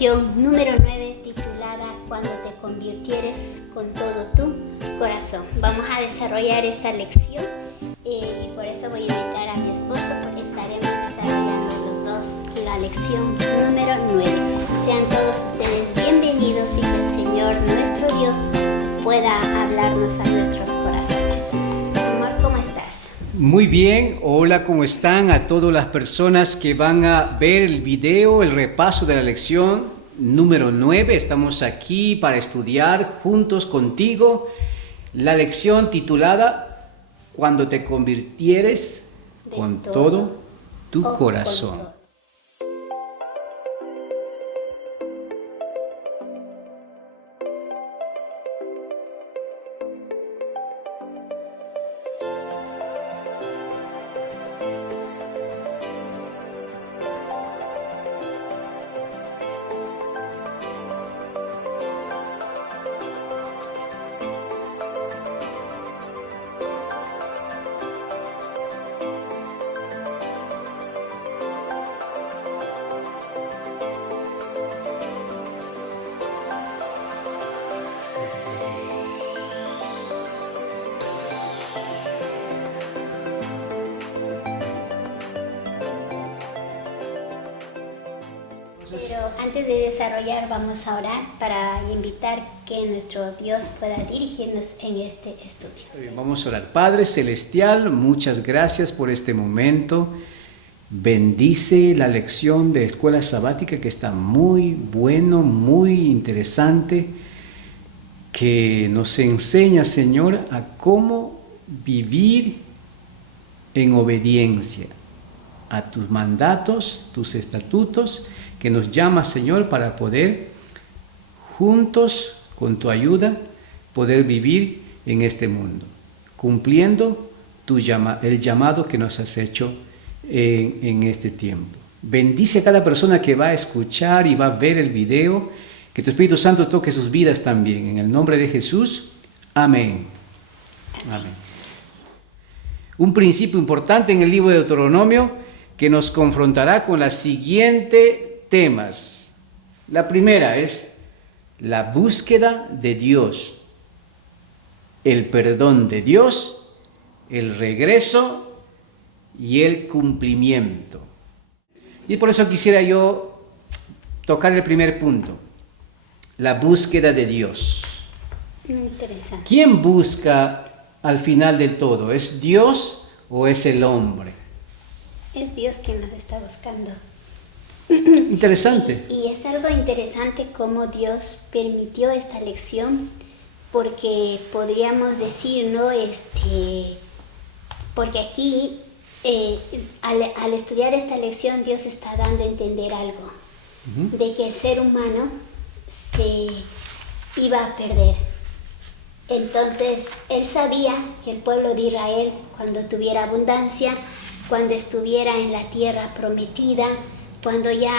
lección número 9 titulada Cuando te convirtieres con todo tu corazón. Vamos a desarrollar esta lección y por eso voy a invitar a mi esposo porque estaremos desarrollando los dos la lección número 9. Sean todos ustedes bienvenidos y que el Señor nuestro Dios pueda hablarnos a nuestros corazones. Amor, ¿cómo estás? Muy bien, hola, ¿cómo están? A todas las personas que van a ver el video, el repaso de la lección número 9. Estamos aquí para estudiar juntos contigo la lección titulada Cuando te convirtieres con todo tu corazón. Pero antes de desarrollar vamos a orar para invitar que nuestro Dios pueda dirigirnos en este estudio. Bien, vamos a orar. Padre Celestial, muchas gracias por este momento. Bendice la lección de escuela sabática que está muy bueno, muy interesante, que nos enseña, Señor, a cómo vivir en obediencia a tus mandatos, tus estatutos, que nos llama, Señor, para poder juntos, con tu ayuda, poder vivir en este mundo, cumpliendo el llamado que nos has hecho en este tiempo. Bendice a cada persona que va a escuchar y va a ver el video, que tu Espíritu Santo toque sus vidas también. En el nombre de Jesús, amén. Amén. Un principio importante en el libro de Deuteronomio que nos confrontará con los siguientes temas. La primera es la búsqueda de Dios, el perdón de Dios, el regreso y el cumplimiento. Y por eso quisiera yo tocar el primer punto, la búsqueda de Dios. Interesante. ¿Quién busca al final del todo? ¿Es Dios o es el hombre? Es Dios quien nos está buscando. Interesante. Y es algo interesante cómo Dios permitió esta lección, porque podríamos decir, ¿no? Porque aquí, al estudiar esta lección, Dios está dando a entender algo, de que el ser humano se iba a perder. Entonces, Él sabía que el pueblo de Israel, cuando tuviera abundancia, cuando estuviera en la tierra prometida, cuando ya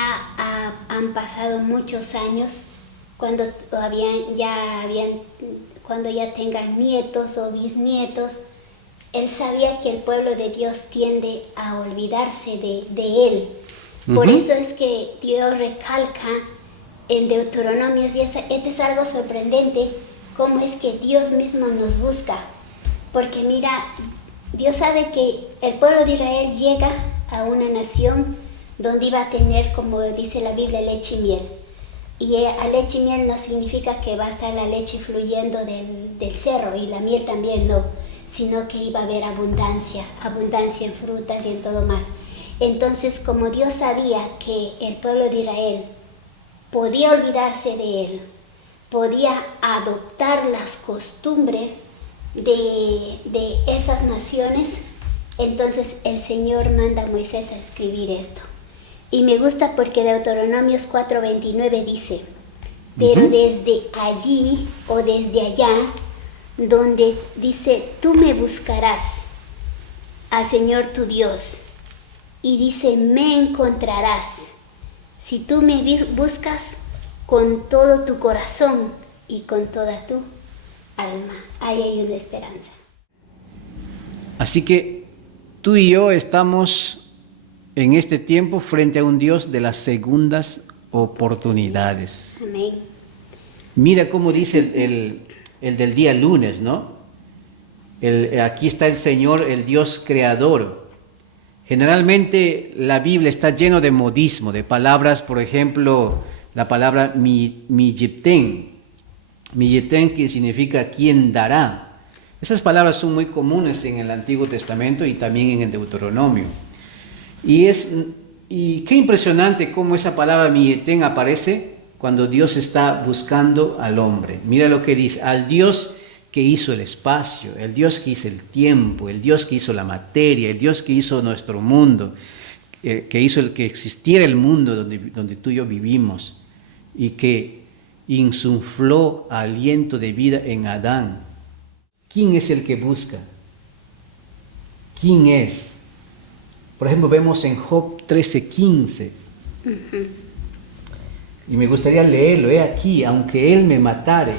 han pasado muchos años, cuando ya tengan nietos o bisnietos, Él sabía que el pueblo de Dios tiende a olvidarse de Él. Por eso es que Dios recalca en Deuteronomio, y este es algo sorprendente, cómo es que Dios mismo nos busca. Porque mira, Dios sabe que el pueblo de Israel llega a una nación donde iba a tener, como dice la Biblia, leche y miel. Y a leche y miel no significa que va a estar la leche fluyendo del cerro, y la miel también no, sino que iba a haber abundancia en frutas y en todo más. Entonces, como Dios sabía que el pueblo de Israel podía olvidarse de Él, podía adoptar las costumbres de esas naciones, entonces el Señor manda a Moisés a escribir esto. Y me gusta porque Deuteronomios 4:29 dice, pero desde allí o desde allá, donde dice, tú me buscarás al Señor tu Dios, y dice, me encontrarás, si tú me buscas con todo tu corazón y con toda tu alma. Ahí hay una esperanza. Así que tú y yo estamos en este tiempo frente a un Dios de las segundas oportunidades. Amén. Mira cómo dice el del día lunes, ¿no? Aquí está el Señor, el Dios creador. Generalmente la Biblia está lleno de modismo, de palabras, por ejemplo, la palabra miyeten, que significa quien dará. Esas palabras son muy comunes en el Antiguo Testamento y también en el Deuteronomio. Y qué impresionante cómo esa palabra miyeten aparece cuando Dios está buscando al hombre. Mira lo que dice: al Dios que hizo el espacio, el Dios que hizo el tiempo, el Dios que hizo la materia, el Dios que hizo nuestro mundo, que hizo el que existiera el mundo donde tú y yo vivimos, y que insufló aliento de vida en Adán. ¿Quién es el que busca? ¿Quién es? Por ejemplo, vemos en Job 13:15. Y me gustaría leerlo. He aquí, aunque él me matare,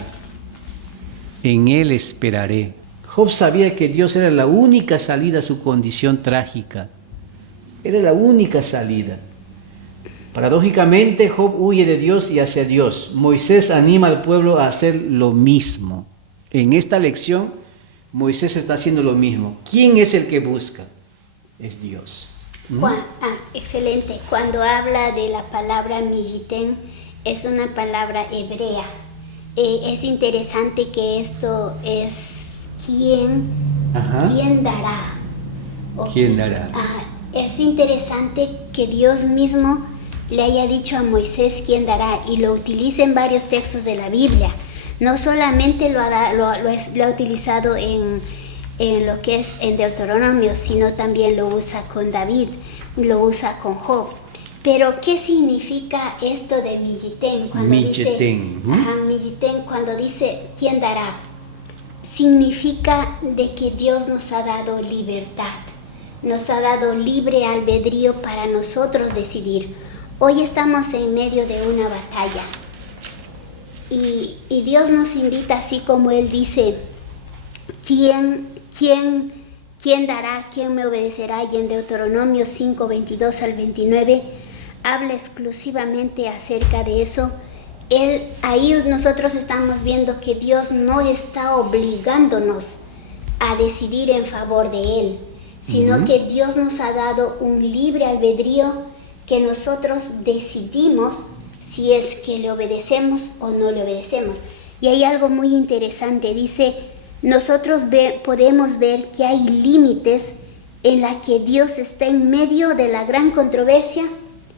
en él esperaré. Job sabía que Dios era la única salida a su condición trágica. Era la única salida. Paradójicamente, Job huye de Dios y hacia Dios. Moisés anima al pueblo a hacer lo mismo. En esta lección, Moisés está haciendo lo mismo. ¿Quién es el que busca? Es Dios. Excelente. Cuando habla de la palabra miyiten, es una palabra hebrea. Es interesante que esto es quién dará. ¿Quién dará? Es interesante que Dios mismo le haya dicho a Moisés quién dará, y lo utiliza en varios textos de la Biblia. No solamente lo ha utilizado en lo que es en Deuteronomio, sino también lo usa con David, lo usa con Job. Pero, ¿qué significa esto de miyiten? Miyiten, cuando dice quién dará, significa de que Dios nos ha dado libertad, nos ha dado libre albedrío para nosotros decidir. Hoy estamos en medio de una batalla y Dios nos invita, así como Él dice, ¿quién dará? ¿Quién me obedecerá? Y en Deuteronomio 5:22 al 29 habla exclusivamente acerca de eso. Ahí nosotros estamos viendo que Dios no está obligándonos a decidir en favor de Él, sino que Dios nos ha dado un libre albedrío que nosotros decidimos si es que le obedecemos o no le obedecemos. Y hay algo muy interesante, dice, nosotros podemos ver que hay límites en la que Dios está en medio de la gran controversia,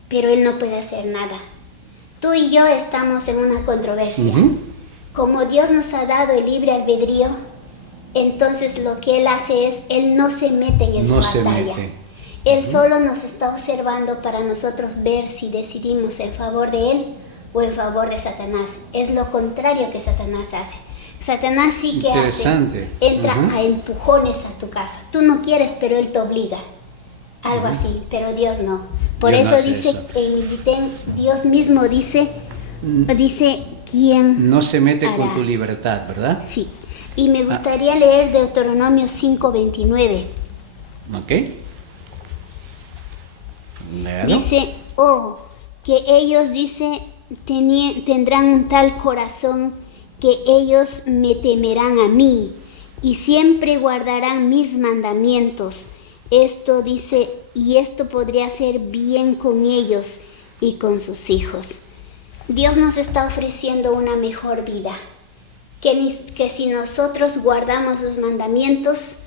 pero Él no puede hacer nada. Tú y yo estamos en una controversia. Como Dios nos ha dado el libre albedrío, entonces lo que Él hace es, Él no se mete en esa batalla. Él solo nos está observando para nosotros ver si decidimos en favor de Él o en favor de Satanás. Es lo contrario que Satanás hace. Satanás sí que hace, entra a empujones a tu casa. Tú no quieres, pero Él te obliga. Algo así, pero Dios no. Por Dios eso no dice eso. En Miyiten, Dios mismo dice quién no se mete hará. Con tu libertad, ¿verdad? Sí. Y me gustaría leer Deuteronomio 5:29. Ok. Léalo. Dice, que ellos, tendrán un tal corazón que ellos me temerán a mí y siempre guardarán mis mandamientos. Esto dice, y esto podría hacer bien con ellos y con sus hijos. Dios nos está ofreciendo una mejor vida, que si nosotros guardamos sus mandamientos,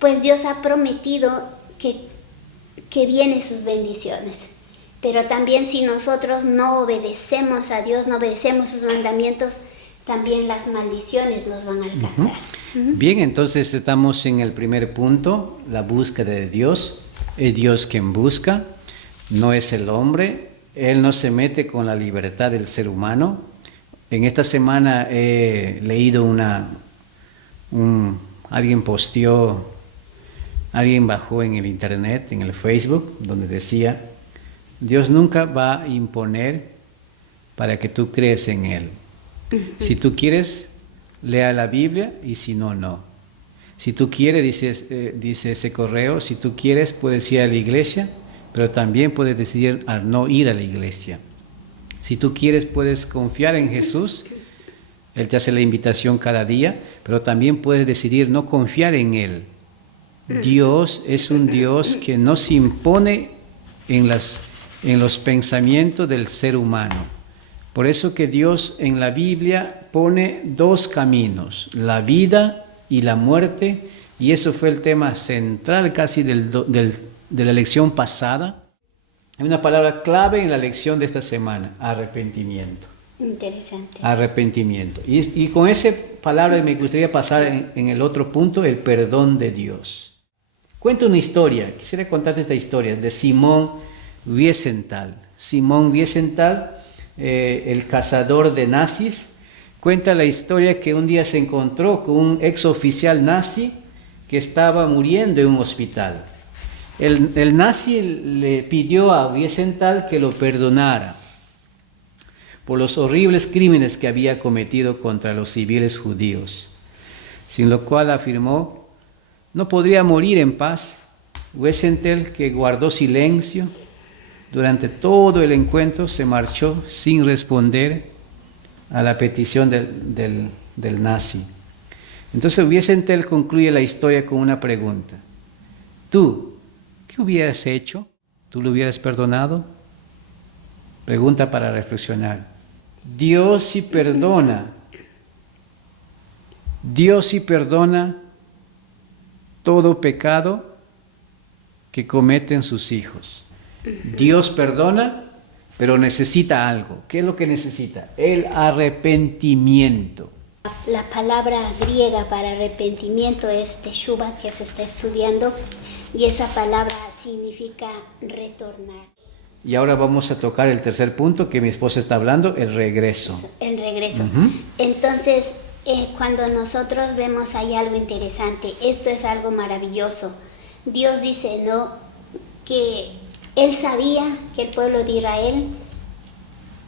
pues Dios ha prometido que vienen sus bendiciones. Pero también si nosotros no obedecemos a Dios, no obedecemos sus mandamientos, también las maldiciones nos van a alcanzar. Bien, entonces estamos en el primer punto, la búsqueda de Dios. Es Dios quien busca, no es el hombre. Él no se mete con la libertad del ser humano. En esta semana he leído alguien posteó, alguien bajó en el internet, en el Facebook, donde decía, Dios nunca va a imponer para que tú crees en Él. Si tú quieres, lea la Biblia, y si no, no. Si tú quieres, dice ese correo, si tú quieres puedes ir a la iglesia, pero también puedes decidir a no ir a la iglesia. Si tú quieres, puedes confiar en Jesús. Él te hace la invitación cada día, pero también puedes decidir no confiar en Él. Dios es un Dios que no se impone en los pensamientos del ser humano. Por eso que Dios en la Biblia pone dos caminos, la vida y la muerte, y eso fue el tema central casi de la lección pasada. Hay una palabra clave en la lección de esta semana, arrepentimiento. Interesante. Arrepentimiento. Y con esa palabra me gustaría pasar en el otro punto, el perdón de Dios. Cuento una historia, quisiera contarte esta historia de Simón Wiesenthal. Simón Wiesenthal, el cazador de nazis, cuenta la historia que un día se encontró con un ex oficial nazi que estaba muriendo en un hospital. El nazi le pidió a Wiesenthal que lo perdonara por los horribles crímenes que había cometido contra los civiles judíos, sin lo cual afirmó no podría morir en paz. Wiesenthal, que guardó silencio durante todo el encuentro, se marchó sin responder a la petición del nazi. Entonces Wiesenthal concluye la historia con una pregunta. ¿Tú qué hubieras hecho? ¿Tú lo hubieras perdonado? Pregunta para reflexionar. Dios sí perdona. Dios sí perdona todo pecado que cometen sus hijos. Dios perdona, pero necesita algo. ¿Qué es lo que necesita? El arrepentimiento. La palabra griega para arrepentimiento es teshuva, que se está estudiando, y esa palabra significa retornar. Y ahora vamos a tocar el tercer punto que mi esposa está hablando, el regreso. El regreso. Entonces, cuando nosotros vemos ahí algo interesante, esto es algo maravilloso. Dios dice, ¿no?, que Él sabía que el pueblo de Israel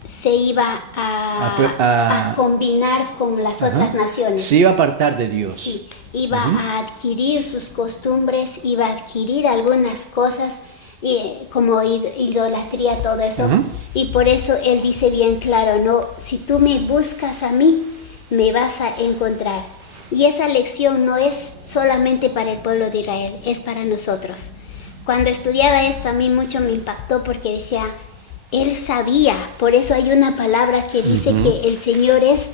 se iba a combinar con las otras naciones. Se iba a apartar de Dios. Sí, iba a adquirir sus costumbres, iba a adquirir algunas cosas, como idolatría, todo eso. Y por eso Él dice bien claro, no, si tú me buscas a mí, me vas a encontrar. Y esa lección no es solamente para el pueblo de Israel, es para nosotros. Cuando estudiaba esto a mí mucho me impactó porque decía, Él sabía, por eso hay una palabra que dice que el Señor es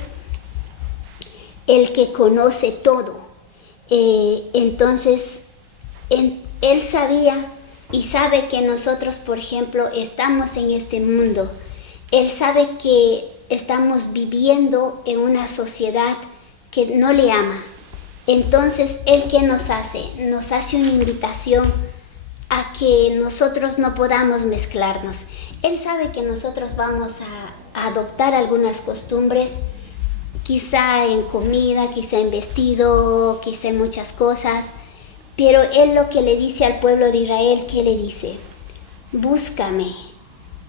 el que conoce todo. Entonces, Él sabía y sabe que nosotros, por ejemplo, estamos en este mundo. Él sabe que estamos viviendo en una sociedad que no le ama. Entonces, ¿Él qué nos hace? Nos hace una invitación a que nosotros no podamos mezclarnos. Él sabe que nosotros vamos a adoptar algunas costumbres, quizá en comida, quizá en vestido, quizá en muchas cosas, pero Él lo que le dice al pueblo de Israel, ¿qué le dice? Búscame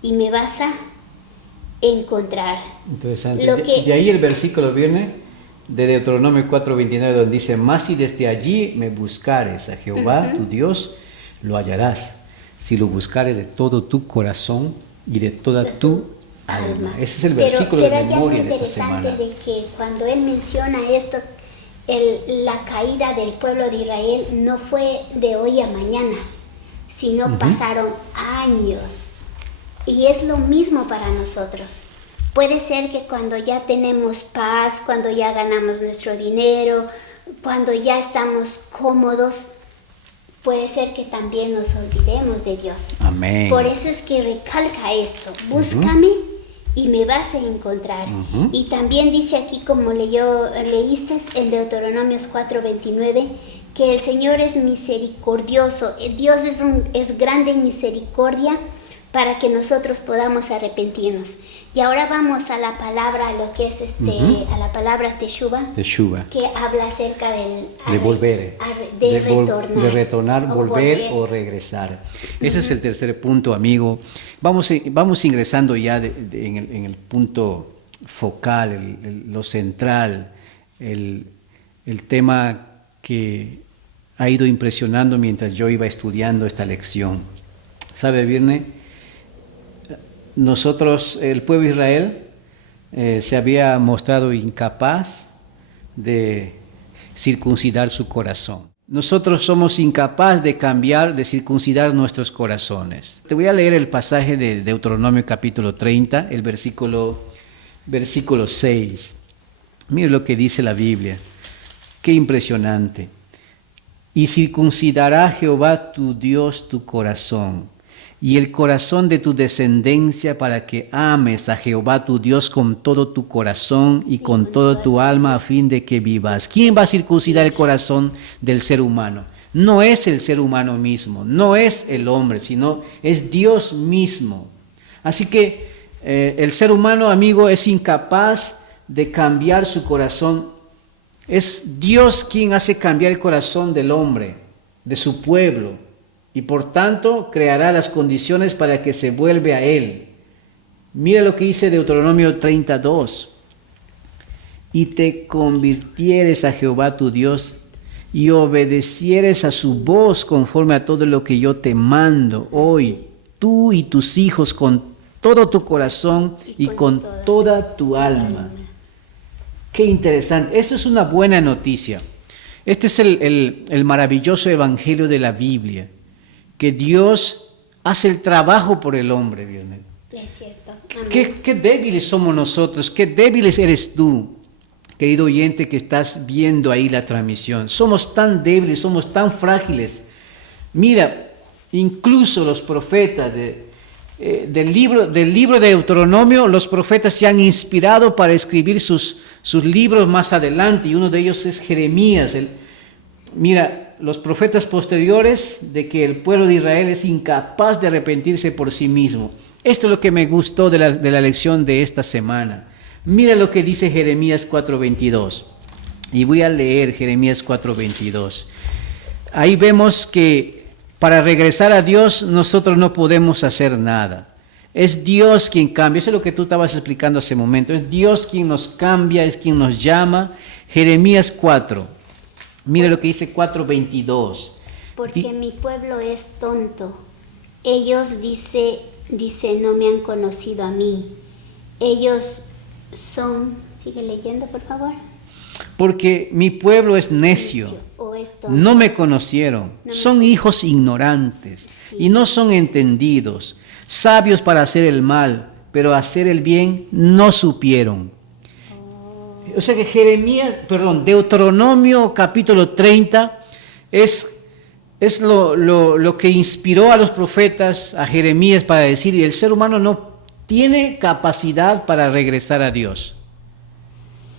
y me vas a encontrar. Interesante. De ahí el versículo viene de Deuteronomio 4:29, donde dice, mas si desde allí me buscares a Jehová, tu Dios, lo hallarás, si lo buscares de todo tu corazón y de toda tu alma. Ese es el versículo de memoria de esta semana. Pero hay algo interesante de que cuando Él menciona esto, la caída del pueblo de Israel no fue de hoy a mañana, sino pasaron años. Y es lo mismo para nosotros. Puede ser que cuando ya tenemos paz, cuando ya ganamos nuestro dinero, cuando ya estamos cómodos, puede ser que también nos olvidemos de Dios. Amén. Por eso es que recalca esto, búscame y me vas a encontrar. Y también dice aquí, como leíste en Deuteronomios 4:29, que el Señor es misericordioso. Dios es grande en misericordia para que nosotros podamos arrepentirnos. Y ahora vamos a la palabra, lo que es a la palabra teshuva, que habla acerca de volver, de retornar, volver o regresar. Ese es el tercer punto, amigo. Vamos ingresando ya en el punto focal, lo central, el tema que ha ido impresionando mientras yo iba estudiando esta lección. ¿Sabe, Virne? el pueblo de Israel, se había mostrado incapaz de circuncidar su corazón. Nosotros somos incapaces de cambiar, de circuncidar nuestros corazones. Te voy a leer el pasaje de Deuteronomio capítulo 30, el versículo 6. Mira lo que dice la Biblia. Qué impresionante. Y circuncidará Jehová tu Dios tu corazón y el corazón de tu descendencia para que ames a Jehová tu Dios con todo tu corazón y con toda tu alma a fin de que vivas. ¿Quién va a circuncidar el corazón del ser humano? No es el ser humano mismo, no es el hombre, sino es Dios mismo. Así que el ser humano, amigo, es incapaz de cambiar su corazón. Es Dios quien hace cambiar el corazón del hombre, de su pueblo. Y por tanto creará las condiciones para que se vuelva a Él. Mira lo que dice Deuteronomio 32. Y te convirtieres a Jehová tu Dios y obedecieres a su voz conforme a todo lo que yo te mando hoy, tú y tus hijos con todo tu corazón y con toda tu alma. Qué interesante. Esto es una buena noticia. Este es el maravilloso evangelio de la Biblia. Que Dios hace el trabajo por el hombre, ¿verdad? Es cierto. Qué débiles somos nosotros, qué débiles eres tú, querido oyente que estás viendo ahí la transmisión. Somos tan débiles, somos tan frágiles. Mira, incluso los profetas del libro de Deuteronomio, los profetas se han inspirado para escribir sus libros más adelante, y uno de ellos es Jeremías. Mira, los profetas posteriores de que el pueblo de Israel es incapaz de arrepentirse por sí mismo. Esto es lo que me gustó de la lección de esta semana. Mira lo que dice Jeremías 4:22. Y voy a leer Jeremías 4:22. Ahí vemos que para regresar a Dios nosotros no podemos hacer nada. Es Dios quien cambia. Eso es lo que tú estabas explicando hace un momento. Es Dios quien nos cambia, es quien nos llama. Jeremías 4. Mira lo que dice 4:22. Porque mi pueblo es tonto. Ellos, dice, no me han conocido a mí. Ellos son... Sigue leyendo, por favor. Porque mi pueblo es necio. No me conocieron. Son hijos ignorantes. Sí. Y no son entendidos. Sabios para hacer el mal, pero hacer el bien no supieron. O sea que Deuteronomio capítulo 30 es lo que inspiró a los profetas, a Jeremías, para decir, el ser humano no tiene capacidad para regresar a Dios.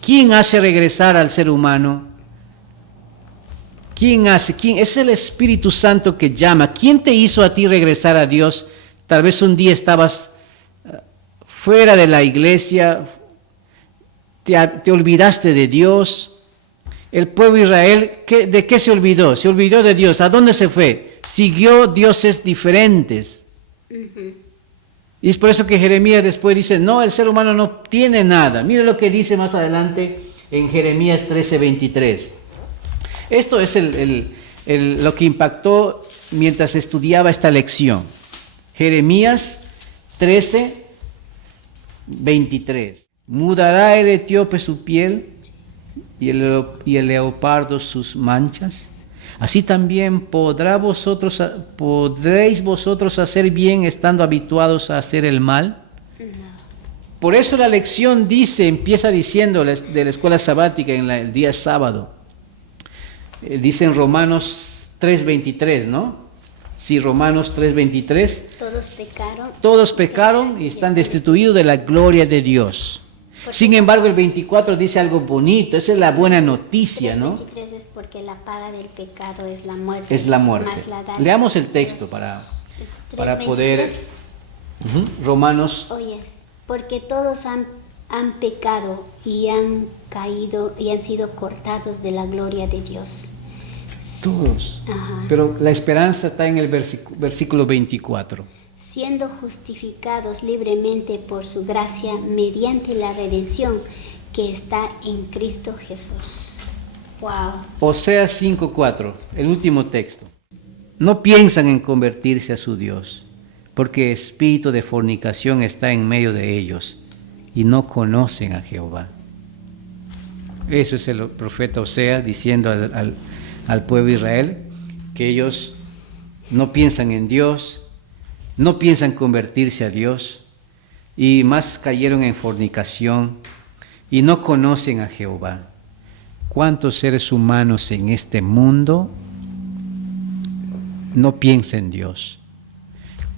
¿Quién hace regresar al ser humano? ¿Quién hace? Es el Espíritu Santo que llama. ¿Quién te hizo a ti regresar a Dios? Tal vez un día estabas fuera de la iglesia, te olvidaste de Dios. El pueblo de Israel, ¿de qué se olvidó? Se olvidó de Dios. ¿A dónde se fue? Siguió dioses diferentes. Uh-huh. Y es por eso que Jeremías después dice, no, el ser humano no tiene nada. Mira lo que dice más adelante en Jeremías 13:23. Esto es lo que impactó mientras estudiaba esta lección. Jeremías 13:23. Mudará el etíope su piel y el leopardo sus manchas. Así también podréis vosotros hacer bien estando habituados a hacer el mal. Por eso la lección empieza diciendo de la escuela sabática en el día sábado. Dice en Romanos 3:23, ¿no? Sí, Romanos 3:23. Todos pecaron y están destituidos de la gloria de Dios. Sin embargo, el 24 dice algo bonito, esa es la buena noticia, ¿no? 23 es porque la paga del pecado es la muerte. Es la muerte. Leamos el texto para poder... Romanos... Oyes, porque todos han pecado y han caído y han sido cortados de la gloria de Dios. Todos. Ajá. Pero la esperanza está en el versículo 24. Siendo justificados libremente por su gracia mediante la redención que está en Cristo Jesús. Wow. Oseas 5:4, el último texto. No piensan en convertirse a su Dios, porque espíritu de fornicación está en medio de ellos y no conocen a Jehová. Eso es el profeta Oseas diciendo al pueblo de Israel, que ellos no piensan en Dios, no piensan convertirse a Dios, y más cayeron en fornicación y no conocen a Jehová. ¿Cuántos seres humanos en este mundo no piensan en Dios?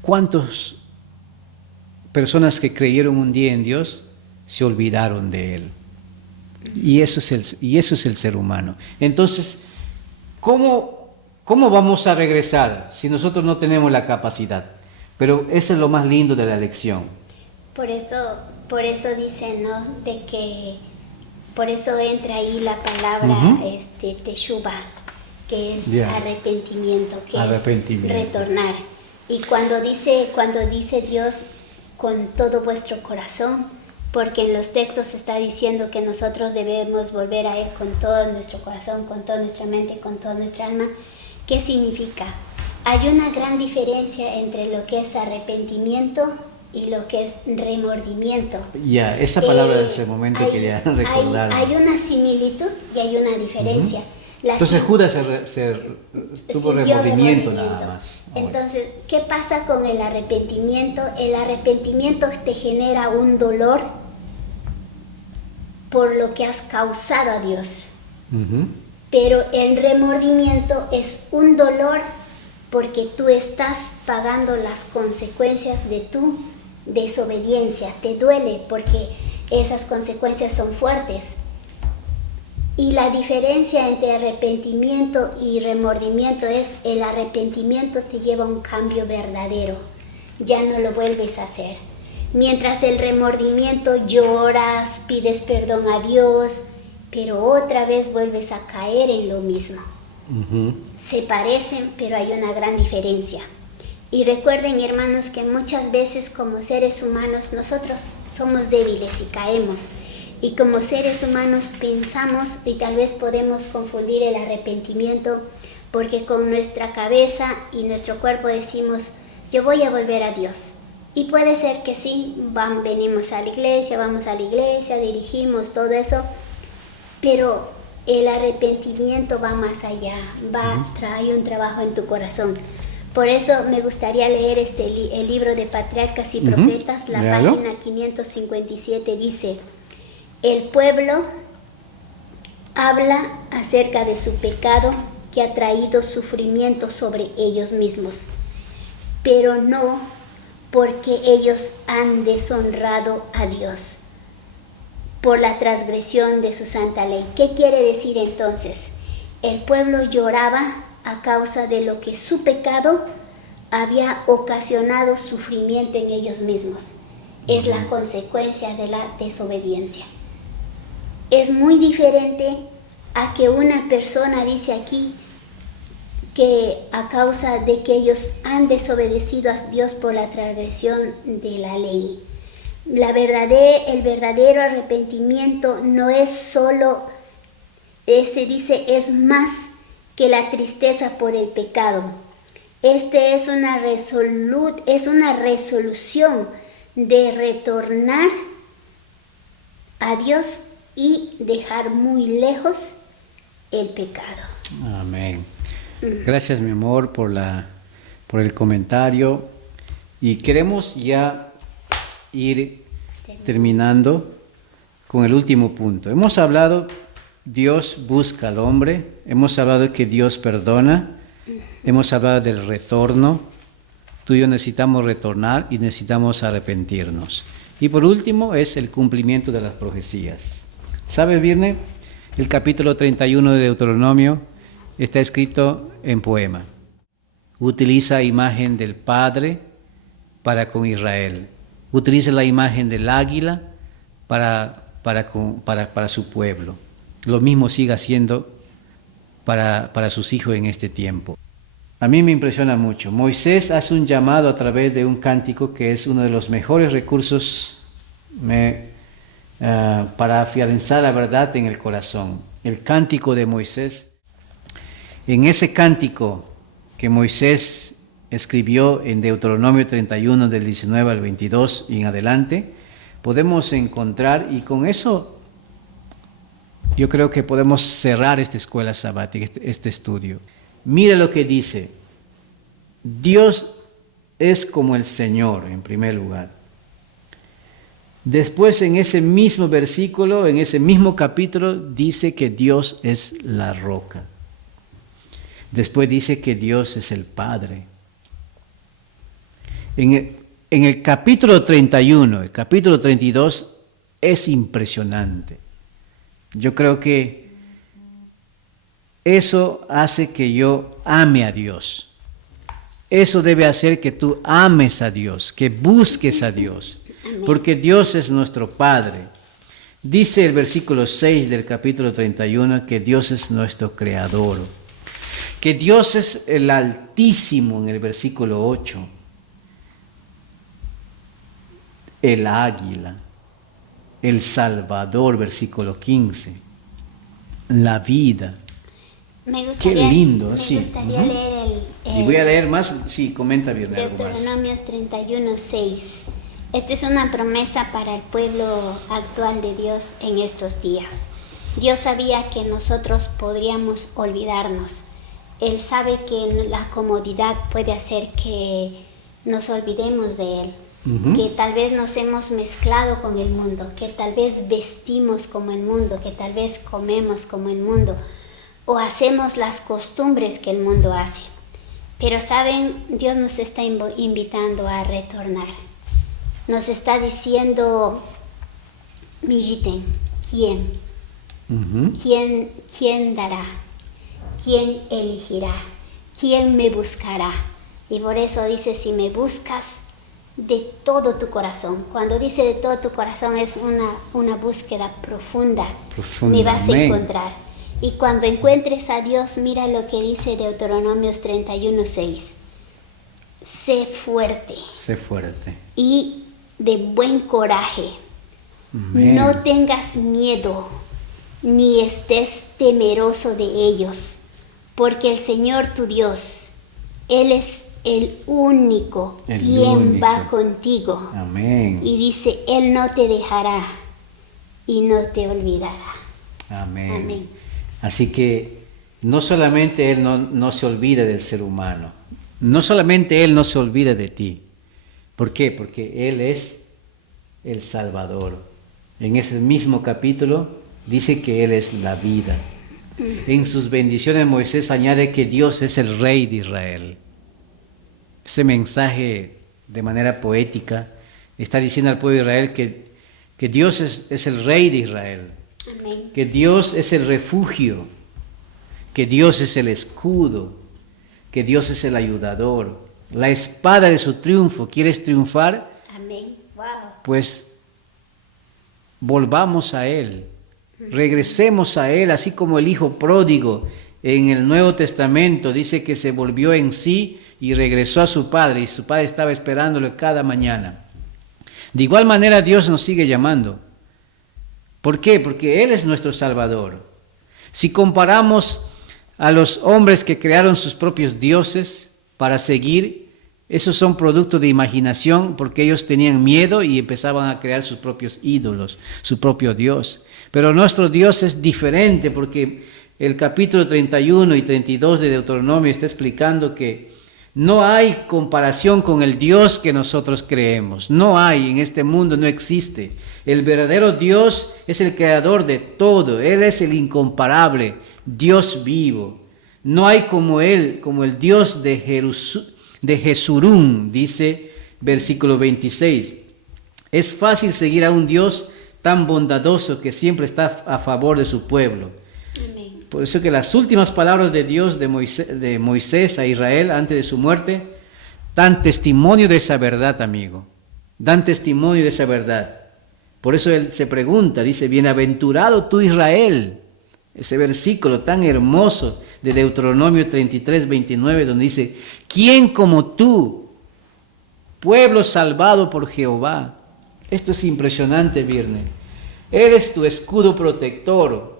¿Cuántas personas que creyeron un día en Dios se olvidaron de Él? Y eso es el ser humano. Entonces, ¿cómo vamos a regresar si nosotros no tenemos la capacidad? Pero eso es lo más lindo de la lección. Por eso dicen, ¿no? De que por eso entra ahí la palabra teshuvah, que es arrepentimiento, que es retornar. Y cuando dice Dios con todo vuestro corazón, porque en los textos está diciendo que nosotros debemos volver a Él con todo nuestro corazón, con toda nuestra mente, con toda nuestra alma. ¿Qué significa? Hay una gran diferencia entre lo que es arrepentimiento y lo que es remordimiento. Esa palabra de ese momento quería recordar. Hay una similitud y hay una diferencia. Entonces Judas tuvo remordimiento nada más. Entonces, ¿qué pasa con el arrepentimiento? El arrepentimiento te genera un dolor por lo que has causado a Dios. Pero el remordimiento es un dolor porque tú estás pagando las consecuencias de tu desobediencia. Te duele porque esas consecuencias son fuertes. Y la diferencia entre arrepentimiento y remordimiento es el arrepentimiento te lleva a un cambio verdadero. Ya no lo vuelves a hacer. Mientras el remordimiento lloras, pides perdón a Dios, pero otra vez vuelves a caer en lo mismo. Se parecen, pero hay una gran diferencia. Y recuerden, hermanos, que muchas veces como seres humanos nosotros somos débiles y caemos. Y como seres humanos pensamos y tal vez podemos confundir el arrepentimiento porque con nuestra cabeza y nuestro cuerpo decimos, yo voy a volver a Dios. Y puede ser que sí, venimos a la iglesia, vamos a la iglesia, dirigimos todo eso, pero el arrepentimiento va más allá, trae un trabajo en tu corazón. Por eso me gustaría leer el libro de Patriarcas y Profetas, la página 557 dice, el pueblo habla acerca de su pecado que ha traído sufrimiento sobre ellos mismos, pero no porque ellos han deshonrado a Dios por la transgresión de su santa ley. ¿Qué quiere decir entonces? El pueblo lloraba a causa de lo que su pecado había ocasionado sufrimiento en ellos mismos. Es la consecuencia de la desobediencia. Es muy diferente a que una persona dice aquí que a causa de que ellos han desobedecido a Dios por la transgresión de la ley. El verdadero arrepentimiento no es solo, se dice, es más que la tristeza por el pecado. Este es una resolución de retornar a Dios y dejar muy lejos el pecado. Amén. Gracias, mi amor, por el comentario. Y queremos ya ir terminando con el último punto. Hemos hablado, Dios busca al hombre, hemos hablado de que Dios perdona, hemos hablado del retorno. Tú y yo necesitamos retornar y necesitamos arrepentirnos. Y por último es el cumplimiento de las profecías. ¿Sabes, Virne? El capítulo 31 de Deuteronomio está escrito en poema. Utiliza imagen del Padre para con Israel. Utiliza la imagen del águila para su pueblo. Lo mismo sigue haciendo para sus hijos en este tiempo. A mí me impresiona mucho. Moisés hace un llamado a través de un cántico que es uno de los mejores recursos para afianzar la verdad en el corazón. El cántico de Moisés. En ese cántico que Moisés escribió en Deuteronomio 31 del 19 al 22 y en adelante, podemos encontrar, y con eso yo creo que podemos cerrar esta escuela sabática, este estudio. Mira lo que dice: Dios es como el Señor, en primer lugar. Después, en ese mismo versículo, en ese mismo capítulo, dice que Dios es la roca. Después dice que Dios es el Padre. En el capítulo 31, el capítulo 32 es impresionante. Yo creo que eso hace que yo ame a Dios. Eso debe hacer que tú ames a Dios, que busques a Dios, porque Dios es nuestro Padre. Dice el versículo 6 del capítulo 31 que Dios es nuestro Creador, que Dios es el Altísimo en el versículo 8, el Águila, el Salvador, versículo 15, la vida. Qué lindo, sí. Me gustaría leer y voy a leer más, sí, comenta bien algo más. Deuteronomios 31:6. Esta es una promesa para el pueblo actual de Dios en estos días. Dios sabía que nosotros podríamos olvidarnos. Él sabe que la comodidad puede hacer que nos olvidemos de Él. Que tal vez nos hemos mezclado con el mundo, que tal vez vestimos como el mundo, que tal vez comemos como el mundo, o hacemos las costumbres que el mundo hace. Pero saben, Dios nos está invitando a retornar. Nos está diciendo, Mijiten, ¿quién? ¿Quién dará? ¿Quién elegirá? ¿Quién me buscará? Y por eso dice, si me buscas de todo tu corazón. Cuando dice de todo tu corazón es una búsqueda profunda. Me vas a encontrar. Y cuando encuentres a Dios, mira lo que dice Deuteronomios 31:6. Sé fuerte. Sé fuerte. Y de buen coraje. Amén. No tengas miedo, ni estés temeroso de ellos, porque el Señor tu Dios, Él es el único quien va contigo. Amén. Y dice, Él no te dejará y no te olvidará. Amén. Amén. Así que no solamente Él no se olvida del ser humano, no solamente Él no se olvida de ti. ¿Por qué? Porque Él es el Salvador. En ese mismo capítulo dice que Él es la vida. En sus bendiciones Moisés añade que Dios es el Rey de Israel. Ese mensaje de manera poética está diciendo al pueblo de Israel que Dios es el Rey de Israel. Amén. Que Dios es el refugio, que Dios es el escudo, que Dios es el ayudador, la espada de su triunfo. ¿Quieres triunfar? Amén. Wow. Pues volvamos a Él, regresemos a Él, así como el hijo pródigo en el Nuevo Testamento dice que se volvió en sí y regresó a su padre, y su padre estaba esperándolo cada mañana. De igual manera Dios nos sigue llamando. ¿Por qué? Porque Él es nuestro Salvador. Si comparamos a los hombres que crearon sus propios dioses para seguir, esos son productos de imaginación, porque ellos tenían miedo y empezaban a crear sus propios ídolos, su propio Dios. Pero nuestro Dios es diferente, porque el capítulo 31 y 32 de Deuteronomio está explicando que no hay comparación con el Dios que nosotros creemos. No hay, en este mundo no existe. El verdadero Dios es el creador de todo. Él es el incomparable, Dios vivo. No hay como Él, como el Dios de Jesurún, dice versículo 26. Es fácil seguir a un Dios tan bondadoso que siempre está a favor de su pueblo. Amén. Por eso que las últimas palabras de Dios de Moisés a Israel antes de su muerte dan testimonio de esa verdad, amigo. Dan testimonio de esa verdad. Por eso él se pregunta, dice, bienaventurado tú Israel. Ese versículo tan hermoso de Deuteronomio 33, 29, donde dice, ¿quién como tú, pueblo salvado por Jehová? Esto es impresionante, Virne. Eres tu escudo protector.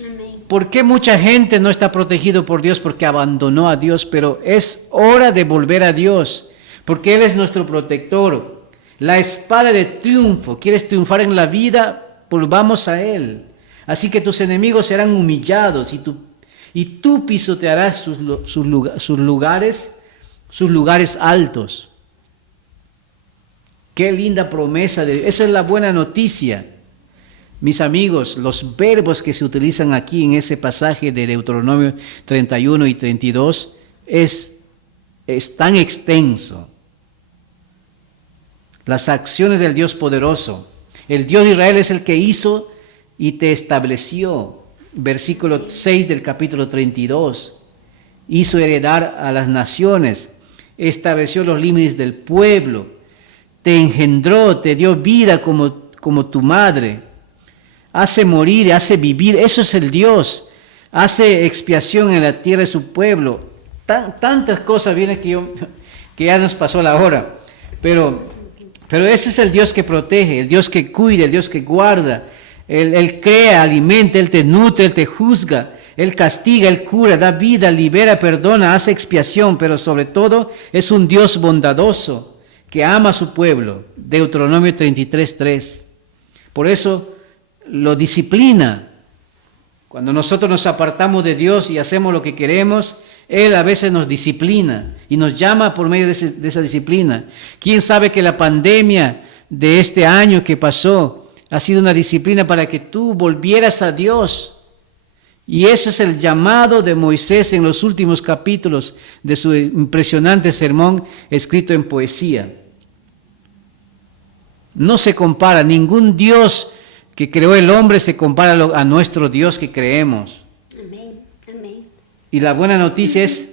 Amén. ¿por qué mucha gente no está protegido por Dios? Porque abandonó a Dios, pero es hora de volver a Dios, porque Él es nuestro protector. La espada de triunfo. ¿Quieres triunfar en la vida? Volvamos a Él. Así que tus enemigos serán humillados y tú pisotearás sus lugares altos. Qué linda promesa. Esa es la buena noticia. Mis amigos, los verbos que se utilizan aquí en ese pasaje de Deuteronomio 31 y 32 es tan extenso. Las acciones del Dios poderoso. El Dios de Israel es el que hizo y te estableció. Versículo 6 del capítulo 32. Hizo heredar a las naciones, estableció los límites del pueblo, te engendró, te dio vida como tu madre, hace morir, hace vivir. Eso es el Dios. Hace expiación en la tierra de su pueblo. Tantas cosas vienen que ya nos pasó la hora. Pero ese es el Dios que protege, el Dios que cuida, el Dios que guarda. Él crea, alimenta, Él te nutre, Él te juzga, Él castiga, Él cura, da vida, libera, perdona, hace expiación, pero sobre todo es un Dios bondadoso que ama a su pueblo. Deuteronomio 33:3. Por eso lo disciplina. Cuando nosotros nos apartamos de Dios y hacemos lo que queremos, Él a veces nos disciplina y nos llama por medio de esa disciplina. ¿Quién sabe que la pandemia de este año que pasó ha sido una disciplina para que tú volvieras a Dios? Y eso es el llamado de Moisés en los últimos capítulos de su impresionante sermón escrito en poesía. No se compara, ningún Dios que creó el hombre se compara a nuestro Dios que creemos. Amén, amén. Y la buena noticia es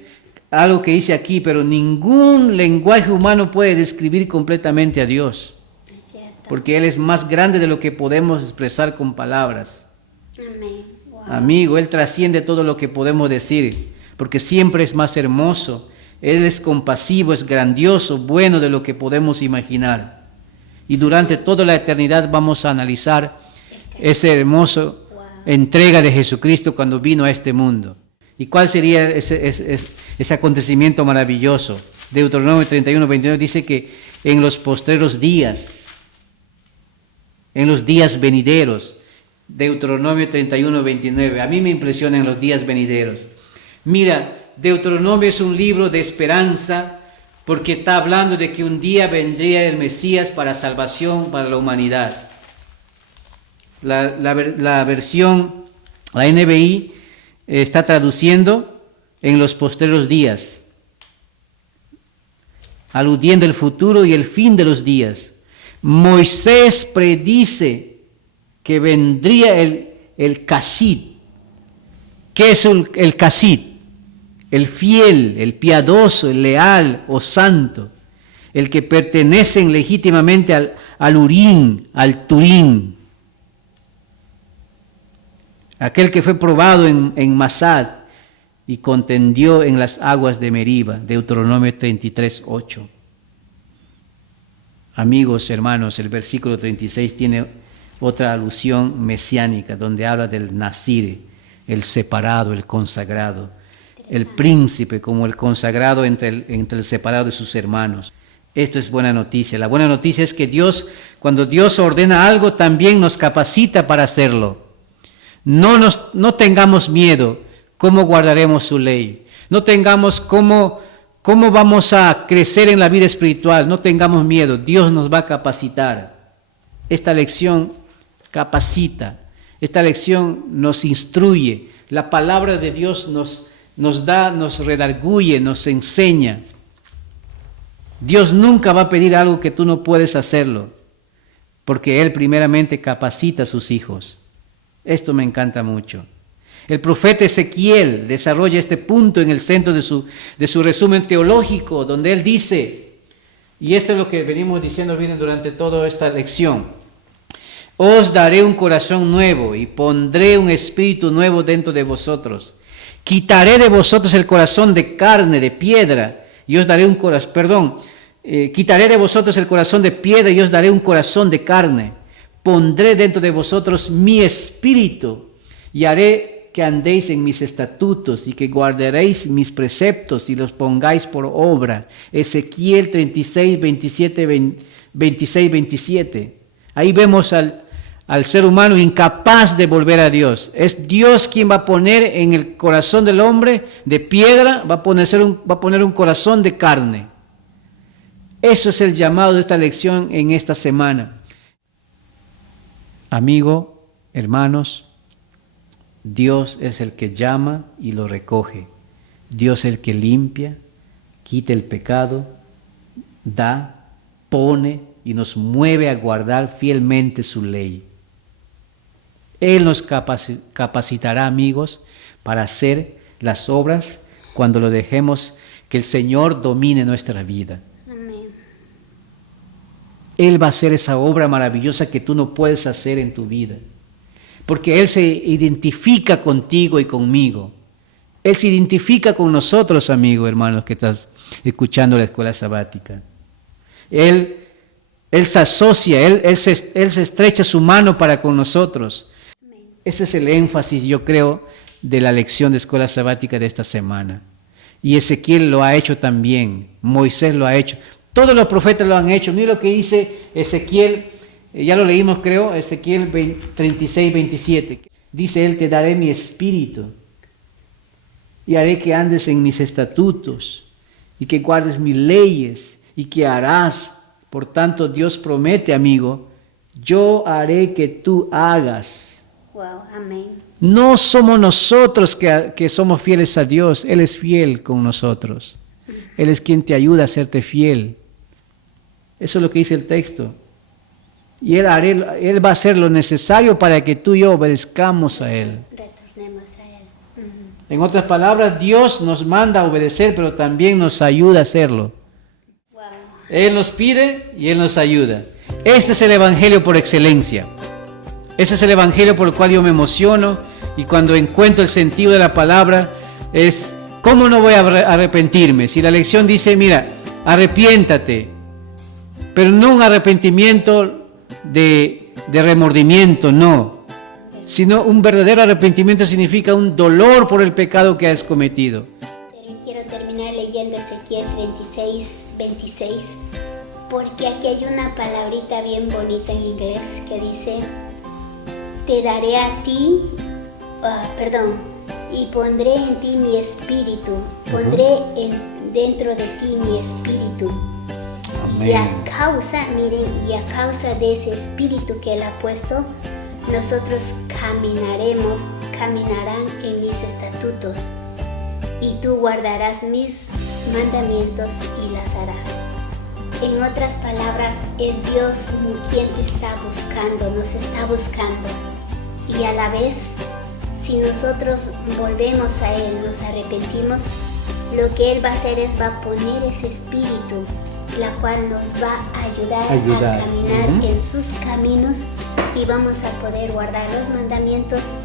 algo que dice aquí, pero ningún lenguaje humano puede describir completamente a Dios. Es cierto. Porque Él es más grande de lo que podemos expresar con palabras. Amén. Wow. Amigo, Él trasciende todo lo que podemos decir, porque siempre es más hermoso. Él es compasivo, es grandioso, bueno de lo que podemos imaginar. Y durante toda la eternidad vamos a analizar esa hermosa entrega de Jesucristo cuando vino a este mundo. ¿Y cuál sería ese acontecimiento maravilloso? Deuteronomio 31:29 dice que en los postreros días, en los días venideros, Deuteronomio 31:29, a mí me impresiona en los días venideros. Mira, Deuteronomio es un libro de esperanza porque está hablando de que un día vendría el Mesías para salvación para la humanidad. La versión, la NBI, está traduciendo en los postreros días, aludiendo el futuro y el fin de los días. Moisés predice que vendría el Casid. ¿Qué es el Casid? El fiel, el piadoso, el leal o santo, el que pertenecen legítimamente al Urín, al Turín. Aquel que fue probado en Masad y contendió en las aguas de Meriba, Deuteronomio 33:8. Amigos, hermanos, el versículo 36 tiene otra alusión mesiánica donde habla del Nazir, el separado, el consagrado, el príncipe como el consagrado entre el separado de sus hermanos. Esto es buena noticia. La buena noticia es que Dios, cuando Dios ordena algo, también nos capacita para hacerlo. No tengamos miedo. ¿Cómo guardaremos su ley? No tengamos cómo vamos a crecer en la vida espiritual. No tengamos miedo. Dios nos va a capacitar. Esta lección capacita. Esta lección nos instruye. La palabra de Dios nos da, nos redarguye, nos enseña. Dios nunca va a pedir algo que tú no puedes hacerlo, porque Él primeramente capacita a sus hijos. Esto me encanta mucho. El profeta Ezequiel desarrolla este punto en el centro de su resumen teológico, donde él dice, y esto es lo que venimos diciendo durante toda esta lección: os daré un corazón nuevo y pondré un espíritu nuevo dentro de vosotros. Quitaré de vosotros el corazón de carne, de piedra, y os daré quitaré de vosotros el corazón de piedra y os daré un corazón de carne. Pondré dentro de vosotros mi espíritu y haré que andéis en mis estatutos y que guardaréis mis preceptos y los pongáis por obra. Ezequiel 36, 26, 27. Ahí vemos al ser humano incapaz de volver a Dios. Es Dios quien va a poner en el corazón del hombre de piedra, va a poner un corazón de carne. Eso es el llamado de esta lección en esta semana. Amigo, hermanos, Dios es el que llama y lo recoge. Dios es el que limpia, quita el pecado, da, pone y nos mueve a guardar fielmente su ley. Él nos capacitará, amigos, para hacer las obras cuando lo dejemos que el Señor domine nuestra vida. Amén. Él va a hacer esa obra maravillosa que tú no puedes hacer en tu vida. Porque Él se identifica contigo y conmigo. Él se identifica con nosotros, amigo, hermanos, que estás escuchando la escuela sabática. Él se asocia, Él se estrecha su mano para con nosotros. Ese es el énfasis, yo creo, de la lección de escuela sabática de esta semana. Y Ezequiel lo ha hecho también, Moisés lo ha hecho, todos los profetas lo han hecho. Mira lo que dice Ezequiel, ya lo leímos creo, Ezequiel 36, 27. Dice Él, te daré mi espíritu y haré que andes en mis estatutos y que guardes mis leyes y que harás. Por tanto, Dios promete, amigo, yo haré que tú hagas. Wow, amén. No somos nosotros que somos fieles a Dios, Él es fiel con nosotros. Él es quien te ayuda a serte fiel. Eso es lo que dice el texto. Y Él va a hacer lo necesario para que tú y yo obedezcamos a Él. Retornemos a Él. En otras palabras, Dios nos manda a obedecer, pero también nos ayuda a hacerlo. Wow. Él nos pide y Él nos ayuda. Este es el Evangelio por excelencia. Ese es el Evangelio por el cual yo me emociono, y cuando encuentro el sentido de la palabra es, ¿cómo no voy a arrepentirme? Si la lección dice, mira, arrepiéntate, pero no un arrepentimiento de remordimiento, no, sino un verdadero arrepentimiento significa un dolor por el pecado que has cometido. Quiero terminar leyendo Ezequiel 36, 26, porque aquí hay una palabrita bien bonita en inglés que dice, te daré a ti, y pondré en ti mi espíritu, pondré dentro de ti mi espíritu. Amén. Y a causa de ese espíritu que Él ha puesto, nosotros caminarán en mis estatutos, y tú guardarás mis mandamientos y las harás. En otras palabras, es Dios quien te está buscando, nos está buscando. Y a la vez, si nosotros volvemos a Él, nos arrepentimos, lo que Él va a hacer es va a poner ese espíritu, la cual nos va a ayudar. A caminar en sus caminos, y vamos a poder guardar los mandamientos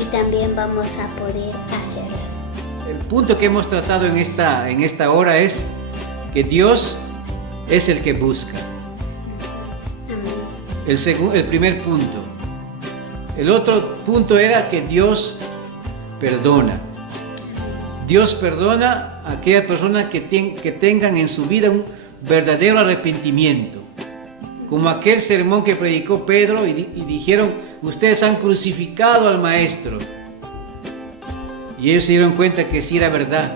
y también vamos a poder hacerlas. El punto que hemos tratado en esta hora es que Dios es el que busca. El primer punto. El otro punto era que Dios perdona. Dios perdona a aquellas personas que tengan en su vida un verdadero arrepentimiento. Como aquel sermón que predicó Pedro y dijeron, ustedes han crucificado al Maestro. Y ellos se dieron cuenta que sí era verdad.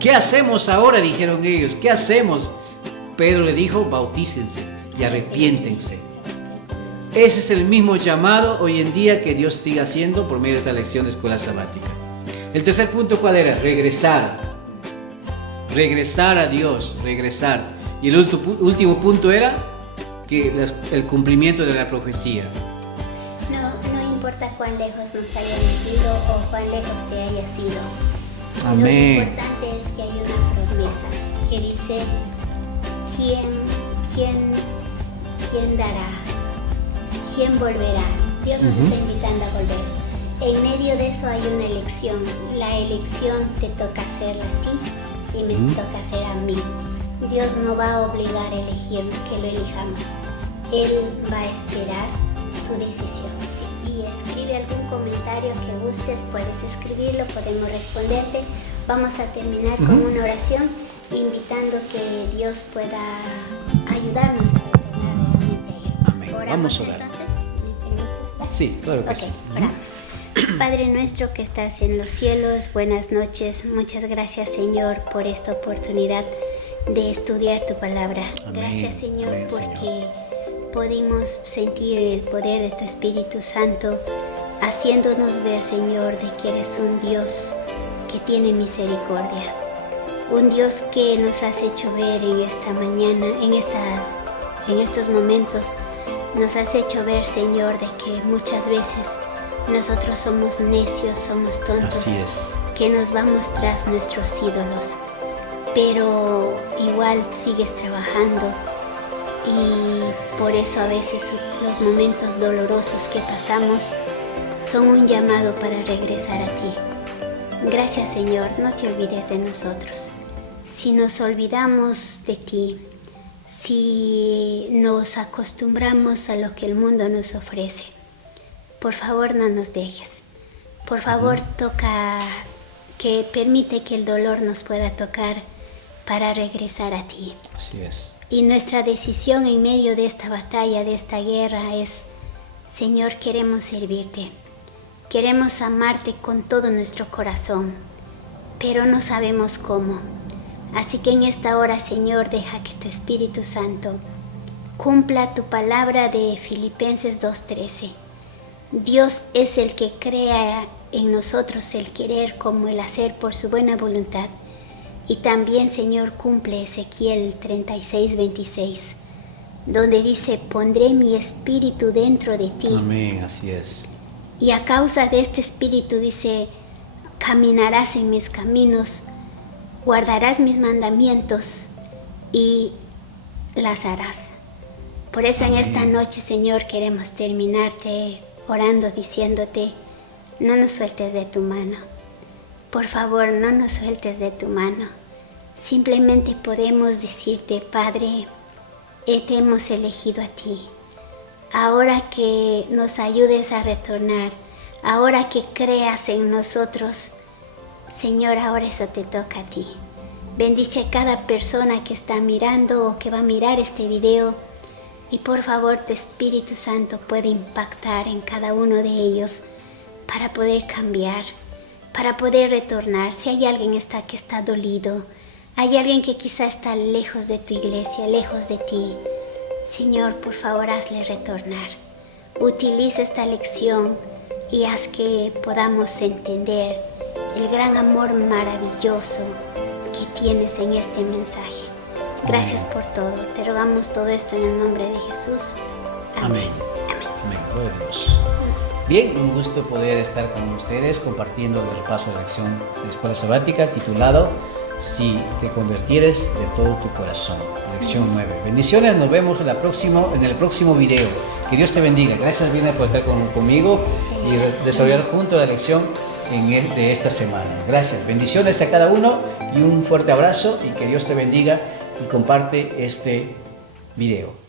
¿Qué hacemos ahora?, dijeron ellos. ¿Qué hacemos? Pedro le dijo, bautícense y arrepiéntense. Ese es el mismo llamado hoy en día que Dios sigue haciendo por medio de esta lección de escuela sabática. El tercer punto, ¿cuál era? Regresar. Regresar a Dios, regresar. Y el último punto era que el cumplimiento de la profecía. No importa cuán lejos nos hayamos ido o cuán lejos te hayas ido. Amén. Lo importante es que hay una promesa que dice, ¿quién dará? ¿Quién volverá? Dios nos está invitando a volver. En medio de eso hay una elección. La elección te toca hacerla a ti y me toca hacer a mí. Dios no va a obligar a elegir que lo elijamos. Él va a esperar tu decisión. ¿Sí? Y y escribe algún comentario que gustes, puedes escribirlo, podemos responderte. Vamos a terminar con una oración, invitando que Dios pueda ayudarnos a retornar realmente a Él. Amén. Oramos, Vamos a orar. Entonces, ¿me permites orar? Sí, claro que Ok, sí. oramos. Padre nuestro que estás en los cielos, buenas noches. Muchas gracias, Señor, por esta oportunidad de estudiar tu palabra. Amén. Gracias, Señor, Amén, porque pudimos sentir el poder de tu Espíritu Santo, haciéndonos ver, Señor, de que eres un Dios que tiene misericordia. Un Dios que nos has hecho ver en esta mañana, en estos momentos, nos has hecho ver, Señor, de que muchas veces nosotros somos necios, somos tontos, Así es. que nos vamos tras nuestros ídolos, pero igual sigues trabajando, y por eso a veces los momentos dolorosos que pasamos son un llamado para regresar a ti. Gracias, Señor, no te olvides de nosotros. Si nos olvidamos de ti, si nos acostumbramos a lo que el mundo nos ofrece, por favor no nos dejes. Por favor permite que el dolor nos pueda tocar para regresar a ti. Así es. Y nuestra decisión en medio de esta batalla, de esta guerra es, Señor, queremos servirte. Queremos amarte con todo nuestro corazón, pero no sabemos cómo. Así que en esta hora, Señor, deja que tu Espíritu Santo cumpla tu palabra de Filipenses 2:13. Dios es el que crea en nosotros el querer como el hacer por su buena voluntad. Y también, Señor, cumple Ezequiel 36:26, donde dice, pondré mi espíritu dentro de ti. Amén, así es. Y a causa de este espíritu, dice, caminarás en mis caminos, guardarás mis mandamientos y las harás. Por eso en esta noche, Señor, queremos terminarte orando, diciéndote, no nos sueltes de tu mano. Por favor, no nos sueltes de tu mano. Simplemente podemos decirte, Padre, te hemos elegido a ti. Ahora que nos ayudes a retornar, ahora que creas en nosotros, Señor, ahora eso te toca a ti. Bendice a cada persona que está mirando o que va a mirar este video. Y por favor, tu Espíritu Santo puede impactar en cada uno de ellos para poder cambiar, para poder retornar. Si hay alguien que está dolido, hay alguien que quizá está lejos de tu iglesia, lejos de ti, Señor, por favor, hazle retornar. Utiliza esta lección y haz que podamos entender el gran amor maravilloso que tienes en este mensaje. Gracias por todo. Te rogamos todo esto en el nombre de Jesús. Amén. Amén. Amén. Gloria a Dios. Bien, un gusto poder estar con ustedes compartiendo el repaso de la lección de la escuela sabática titulado Si te convirtieres de todo tu corazón. Lección 9. Bendiciones, nos vemos en el próximo video. Que Dios te bendiga. Gracias, Virna, por estar conmigo y desarrollar juntos la lección de esta semana. Gracias. Bendiciones a cada uno y un fuerte abrazo y que Dios te bendiga y comparte este video.